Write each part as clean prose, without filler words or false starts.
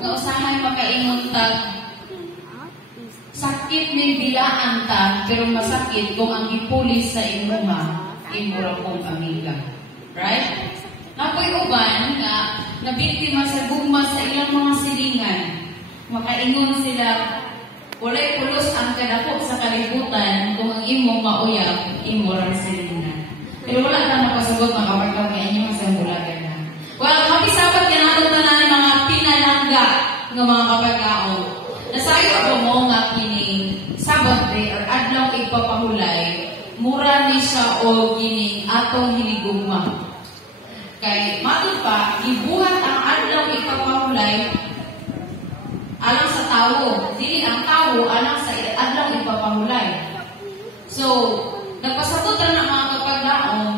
nga usahay makaingon tag sakit may bilaan ta, pero masakit kung ang ipulis sa imuha, imura kong amiga. Right? Napoy uban nga nabiktima sa gugma sa ilang mga silingan. Makaingon sila, walay pulos ang kadako sa kalibutan kung ang imo mauyab, imurang silingan. Pero wala na napasagot mga kapagkag nga inyong sa bulagan na. Well, mapisapat ka natin na ng mga pinalangga ng mga kapagkaon. Nasayo ako mo nga kining Sabbath day or adlaw ipapahulay, mura ni siya o kining atong hinigugma. Kay matod pa, ibuhat ang adlaw ipapahulay alang sa tawo. Dili ang tawo alang sa adlaw ipapahulay. So, nagpasabot na mga kapaglaon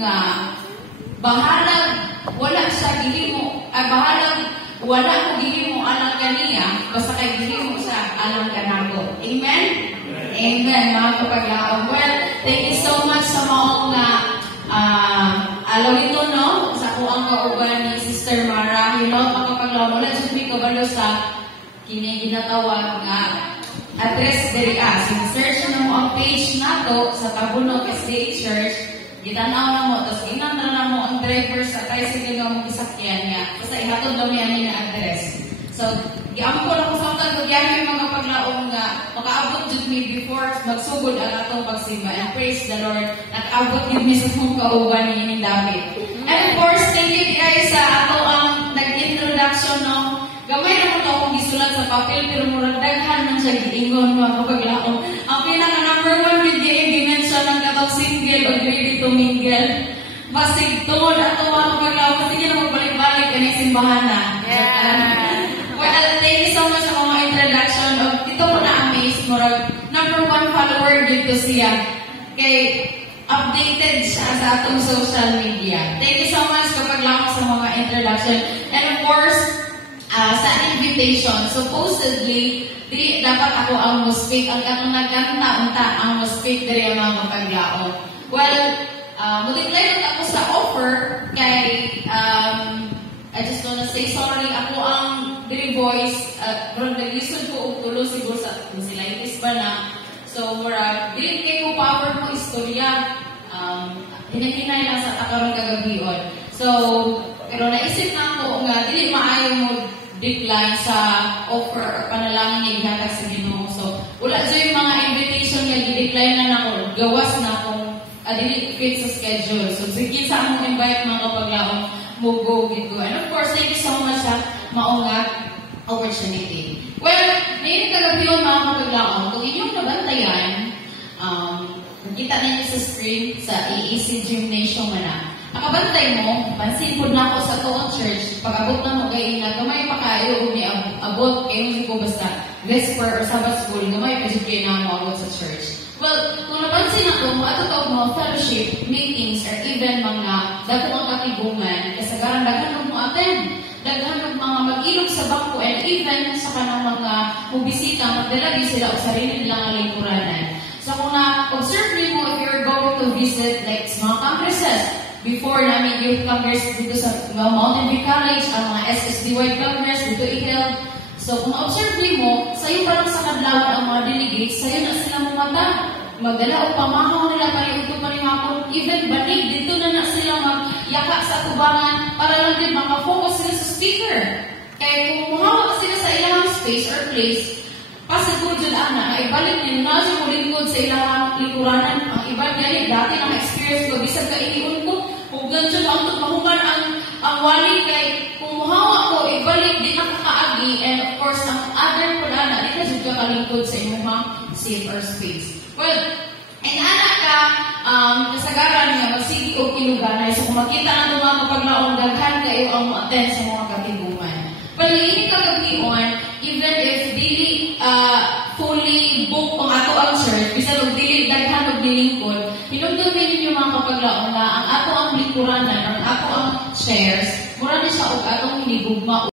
nga bahalag wala siya gihimo, ay bahalag wala ko gihimo alang kaniya, basta kay gihimo sa alang kanako. Amen? Amen, mga kapaglaon. Well, thank you so much sa maong nga alaw ito, no? Sa ko ang kauban ni Sister Mara. You know, mga kapaglaon, wala dyan may kabalo sa ginatawag nga address diri search na mo ang page nato sa Tabunog SDA Church. Gitanaw na mo, tapos ginandra na mo ang driver sa tricycle nga mo isakyan niya. Basta ihatod lang niya na address. So, giampo na ko sa mga gagyahin mga paglaong nga makaabot dyan me before magsugod ang atong pagsimba. And praise the Lord, nag-abot yun me sa mong kauban ni David. And of course, thank you guys sa ato ang nag-introduction, no? Gamay na mo ito akong gisulat sa papel, pero murag daghan man siya giingon mga kapaglaong. Ang pinaka-number 1 with the dimension ng katong single o ready to mingle. Basig doon, ato mga kapaglaong, sige na magbalik-balik ka ng simbahan na. Well, thank you so much sa mga introduction. Dito ko na-amaze, murag number 1 follower dito siya. Kay updated siya sa atong social media. Thank you so much kapaglaong sa mga introduction. And of course, sa invitation, supposedly, di dapat ako ang mo-speak. Ang katong nagkanta-unta ang mo-speak dari ang mga kapaglaon. Well, mudiklayot ako sa offer kay, I just wanna say sorry. Ako ang diri voice, pero nag-listen ko og tulo siguro sa silitis ba na. So, mura, dili kayo power mo istorya. Hinahinay lang sa takarong kagabion. So, pero naisip na ako nga, dili maayo mo decline sa offer or panalangin niya gihatag sa Ginoo. So, wala dyan yung mga invitation niya, gi-decline na ako, gawas na akong dili fit sa schedule. So, sige sa among invite mga kapaglaon, mo go, gito. And of course, thank you so much sa maungat opportunity. Well, ngayon kagabion mga kapaglaon, kung inyong nabantayan, nakita ninyo sa screen sa EEC Gymnasium na. Nakabantay mo, pansin po na ako sa toong church, pag-abot na mo kayo na gamay pa kayo o ni abot kayo hindi ko basta Vesper or Sabbath School, gamay pa kayo na mo abot sa church. Well, kung napansin ako mo, ato tawag mo fellowship, meetings, or even mga dagong katibungan, kasagaran daghan mo attend, daghan mga mag-ilog sa bangko, and even sa kanang mga mubisita, magdalagi sila o sarili nilang alingkuranan. So kung na-observe mo, if you're going to visit like mga congresses, before namin youth congress dito sa Mountain View College, ang mga SSDY congress dito i-held. So kung ma-observe mo, sa'yo pa lang sa kadlawan ang mga delegates, sa'yo na sila mumata. Magdala o pamahaw nila pa yung ito paningakon. Even banig, dito na sila magyaka sa tubangan para lang din makafocus sila sa speaker. Kaya kung muhawak sila sa ilang space or place, pasagod dyan na ibalik nila na siya lingkod sa ilang lingkuranan. Ang iba dyan, dati na experience ko, bisag ka iniun ko, kung ganyan ang mahuman ang wali kay kung muhawa ko, ibalik din ang kakaagi, and of course, ang other ko na, di na dyan ka kalingkod sa inyong safe or space. Well, and anak ka, kasagaran niya, magsigi o kiluganay. So, kung makita na mga kapaglaong daghan kayo ang attend sa mga katibungan. Well, hindi kagabion, even if dili fully book ang ato ang church, bisa nung dili daghan o dilingkod, hinugdugin ninyo mga kapaglaong na ang ato ang lingkuranan, ang ato ang shares, mura na siya o atong hinigugma